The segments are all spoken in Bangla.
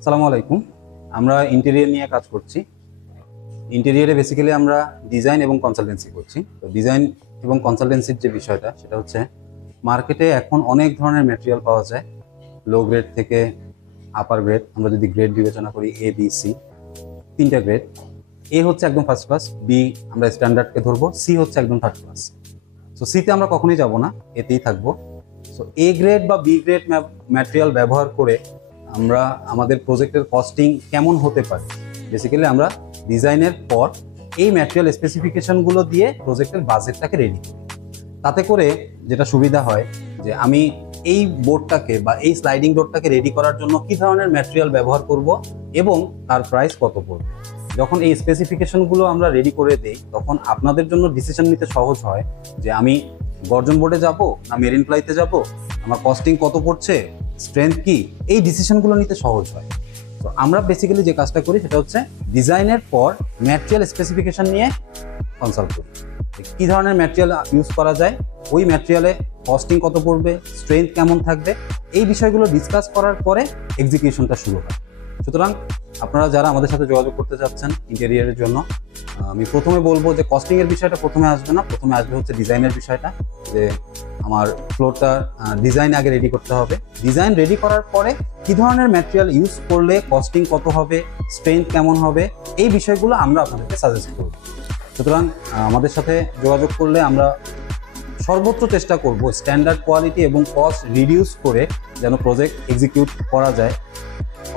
আসসালামু আলাইকুম। আমরা ইন্টেরিয়র নিয়ে কাজ করছি। ইন্টেরিয়রে বেসিক্যালি আমরা ডিজাইন এবং কনসালটেন্সি করছি। তো ডিজাইন এবং কনসালটেন্সির যে বিষয়টা সেটা হচ্ছে মার্কেটে এখন অনেক ধরনের ম্যাটেরিয়াল পাওয়া যায়, লো গ্রেড থেকে আপার গ্রেড। আমরা যদি গ্রেড বিবেচনা করি এ বি সি, তিনটা গ্রেড। এ হচ্ছে একদম ফার্স্ট ক্লাস, বি আমরা স্ট্যান্ডার্ডকে ধরবো, সি হচ্ছে একদম থার্ড ক্লাস। সো সিতে আমরা কখনোই যাব না, এতেই থাকবো। সো এ গ্রেড বা বি গ্রেড ম্যাটেরিয়াল ব্যবহার করে আমরা আমাদের প্রজেক্টের কস্টিং কেমন হতে পারে, বেসিক্যালি আমরা ডিজাইনের পর এই ম্যাটেরিয়াল স্পেসিফিকেশনগুলো দিয়ে প্রজেক্টের বাজেটটাকে রেডি করি। তাতে করে যেটা সুবিধা হয় যে আমি এই বোর্ডটাকে বা এই স্লাইডিং ডোরটাকে রেডি করার জন্য কি ধরনের ম্যাটেরিয়াল ব্যবহার করব এবং তার প্রাইস কত পড়বে। যখন এই স্পেসিফিকেশনগুলো আমরা রেডি করে দেই তখন আপনাদের জন্য ডিসিশন নিতে সহজ হয় যে আমি গর্জন বোর্ডে যাব না মেরিন প্লাইতে যাব, আমার কস্টিং কত পড়ছে, স্ট্রেংথ কি, এই ডিসিশনগুলো নিতে সহজ হয়। তো আমরা বেসিক্যালি যে কাজটা করি সেটা হচ্ছে ডিজাইনের পর ম্যাটেরিয়াল স্পেসিফিকেশন নিয়ে কনসাল্ট করি। কী ধরনের ম্যাটেরিয়াল ইউজ করা যায়, ওই ম্যাটেরিয়ালে কস্টিং কত পড়বে, স্ট্রেংথ কেমন থাকবে, এই বিষয়গুলো ডিসকাস করার পরে এক্সিকিউশনটা শুরু হয়। সুতরাং আপনারা যারা আমাদের সাথে যোগাযোগ করতে চাচ্ছেন ইন্টেরিয়রের জন্য, আমি প্রথমে বলবো যে কস্টিংয়ের বিষয়টা প্রথমে আসবে না, প্রথমে আসবে হচ্ছে ডিজাইনের বিষয়টা। যে আমার ফ্লোরটা ডিজাইন আগে রেডি করতে হবে, ডিজাইন রেডি করার পরে কী ধরনের ম্যাটেরিয়াল ইউজ করলে কস্টিং কত হবে, স্ট্রেংথ কেমন হবে, এই বিষয়গুলো আমরা আপনাদেরকে সাজেস্ট করব। সুতরাং আমাদের সাথে যোগাযোগ করলে আমরা সর্বোচ্চ চেষ্টা করব স্ট্যান্ডার্ড কোয়ালিটি এবং কস্ট রিডিউস করে যেন প্রজেক্ট এক্সিকিউট করা যায়,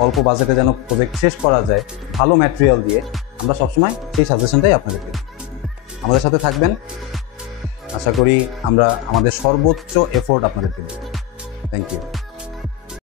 অল্প বাজেটে যেন প্রজেক্ট শেষ করা যায় ভালো ম্যাটেরিয়াল দিয়ে। আমরা সবসময় সেই সাজেশনটাই আপনাদেরকে দিই। আমাদের সাথে থাকবেন, আশা করি আমরা আমাদের সর্বোচ্চ এফোর্ট আপনাদেরকে দেব। Thank you.